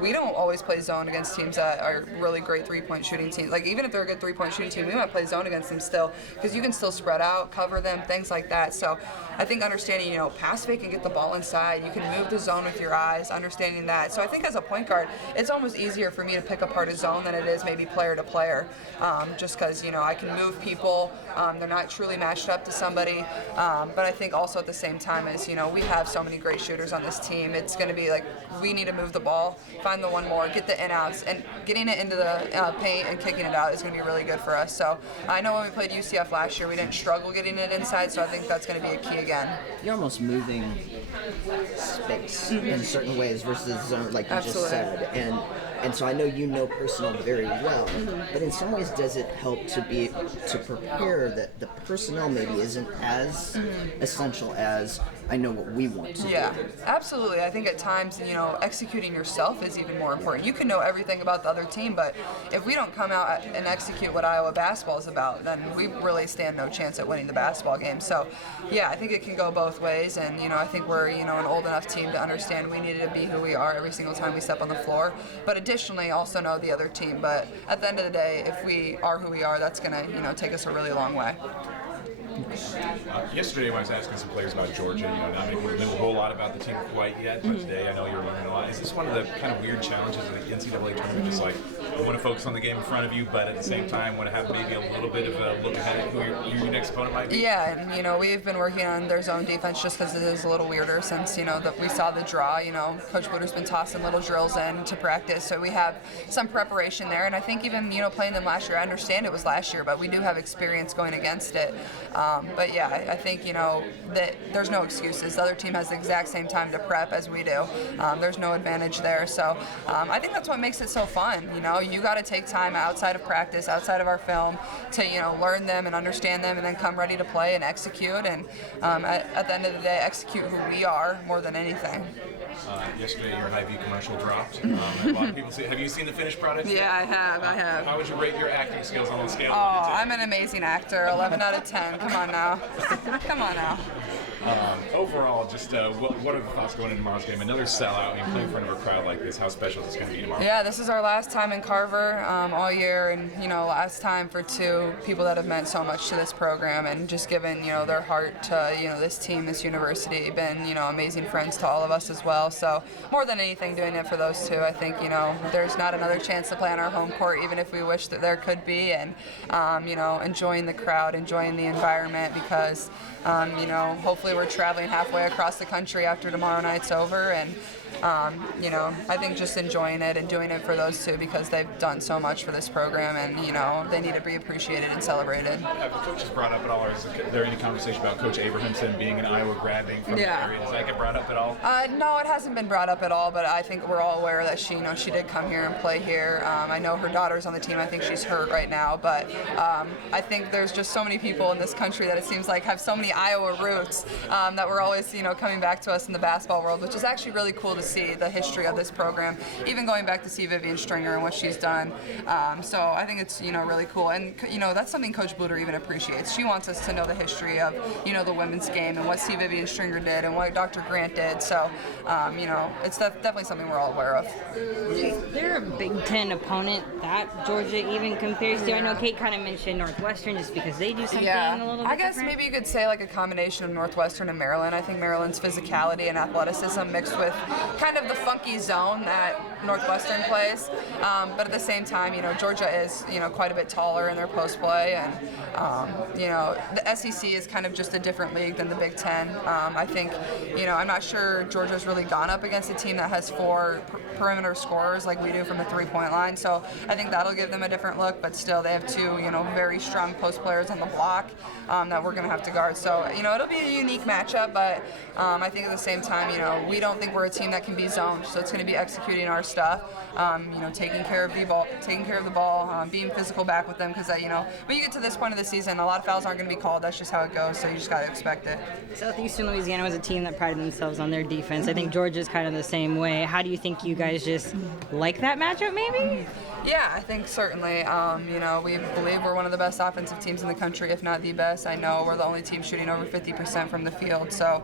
we don't always play zone against teams that are really great three-point shooting teams. Like, even if they're a good three-point shooting team, we might play zone against them still, because you can still spread out, cover them, things like that. So I think understanding, pass fake and get the ball inside, you can move the zone with your eyes, understanding that. So I think as a point guard, it's almost easier for me to pick apart a zone than it is maybe player to player, just because, I can move people. They're not truly matched up to somebody. But I think also at the same time is, we have so many great shooters on this team. It's going to be like, we need to move the ball, find the one more, get the in-outs, and getting it into the paint and kicking it out is going to be really good for us. So I know when we played UCF last year, we didn't struggle getting it inside, so I think that's going to be a key again. You're almost moving space in certain ways versus zone, like you Absolutely. just said. And so I know you know personnel very well, but in some ways does it help to prepare that the personnel maybe isn't as essential as I know what we want to do? Yeah, absolutely. I think at times, executing yourself is even more important. You can know everything about the other team, but if we don't come out and execute what Iowa basketball is about, then we really stand no chance at winning the basketball game. So, yeah, I think it can go both ways, and, I think we're, an old enough team to understand we needed to be who we are every single time we step on the floor, but additionally also know the other team. But at the end of the day, if we are who we are, that's going to, take us a really long way. Yesterday, when I was asking some players about Georgia, not many people knew a whole lot about the team quite yet, but today I know you're learning a lot. Is this one of the kind of weird challenges of the NCAA tournament? Just like, you want to focus on the game in front of you, but at the same time want to have maybe a little bit of a look ahead at who your next opponent might be? Yeah, and we've been working on their zone defense just because it is a little weirder since, that we saw the draw. Coach Bluder's been tossing little drills in to practice, so we have some preparation there. And I think even, playing them last year, I understand it was last year, but we do have experience going against it. But yeah, I think, that there's no excuses. The other team has the exact same time to prep as we do. There's no advantage there. So I think that's what makes it so fun. You got to take time outside of practice, outside of our film to, learn them and understand them and then come ready to play and execute. And at the end of the day, execute who we are more than anything. Yesterday, your Hy-Vee commercial dropped. A lot of people see. Have you seen the finished product? Yeah, I have. How would you rate your acting skills on a scale of 1 to 10? Oh, I'm an amazing actor. 11 out of 10. Come on now. Come on now. Overall, just what are the thoughts going into tomorrow's game? Another sellout and play in front of a crowd like this. How special is this going to be tomorrow? Yeah, this is our last time in Carver all year, and last time for two people that have meant so much to this program and just given their heart to this team, this university, been amazing friends to all of us as well. So more than anything, doing it for those two, I think there's not another chance to play on our home court, even if we wish that there could be, and enjoying the crowd, enjoying the environment, because hopefully we're traveling halfway across the country after tomorrow night's over, and I think just enjoying it and doing it for those two because they've done so much for this program, and they need to be appreciated and celebrated. Have the coaches brought up at all, or is there any conversation about Coach Abrahamson being an Iowa grad, being from the area? Does that get brought up at all? No, it hasn't been brought up at all, but I think we're all aware that she did come here and play here. I know her daughter's on the team. I think she's hurt right now, but I think there's just so many people in this country that it seems like have so many Iowa roots that we're always, coming back to us in the basketball world, which is actually really cool to see the history of this program, even going back to see Vivian Stringer and what she's done. So I think it's really cool, and that's something Coach Bluder even appreciates. She wants us to know the history of the women's game and what C. Vivian Stringer did and what Dr. Grant did. So it's definitely something we're all aware of. Is there a Big Ten opponent that Georgia even compares to? I know Kate kind of mentioned Northwestern just because they do something a little bit I guess different. Maybe you could say like a combination of Northwestern and Maryland. I think Maryland's physicality and athleticism mixed with kind of the funky zone that Northwestern plays, but at the same time, Georgia is, quite a bit taller in their post play, and the SEC is kind of just a different league than the Big Ten. I think, I'm not sure Georgia's really gone up against a team that has four perimeter scorers like we do from the three-point line, so I think that'll give them a different look, but still they have two, very strong post players on the block that we're going to have to guard. So, it'll be a unique matchup, but I think at the same time, we don't think we're a team that can be zoned, so it's going to be executing our stuff, taking care of the ball, being physical back with them, because when you get to this point of the season, a lot of fouls aren't going to be called. That's just how it goes, so you just got to expect it. Southeastern Louisiana was a team that prided themselves on their defense. I think Georgia's kind of the same way. How do you think you guys just like that matchup, maybe? Yeah, I think certainly. We believe we're one of the best offensive teams in the country, if not the best. I know we're the only team shooting over 50% from the field. So,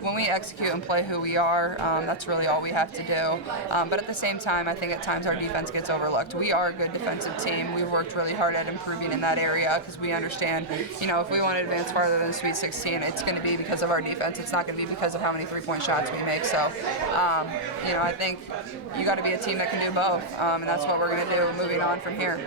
when we execute and play who we are. That's really all we have to do. But at the same time, I think at times our defense gets overlooked. We are a good defensive team. We've worked really hard at improving in that area because we understand, if we want to advance farther than Sweet 16, it's going to be because of our defense. It's not going to be because of how many three-point shots we make. So, I think you got to be a team that can do both, and that's what we're going to do moving on from here.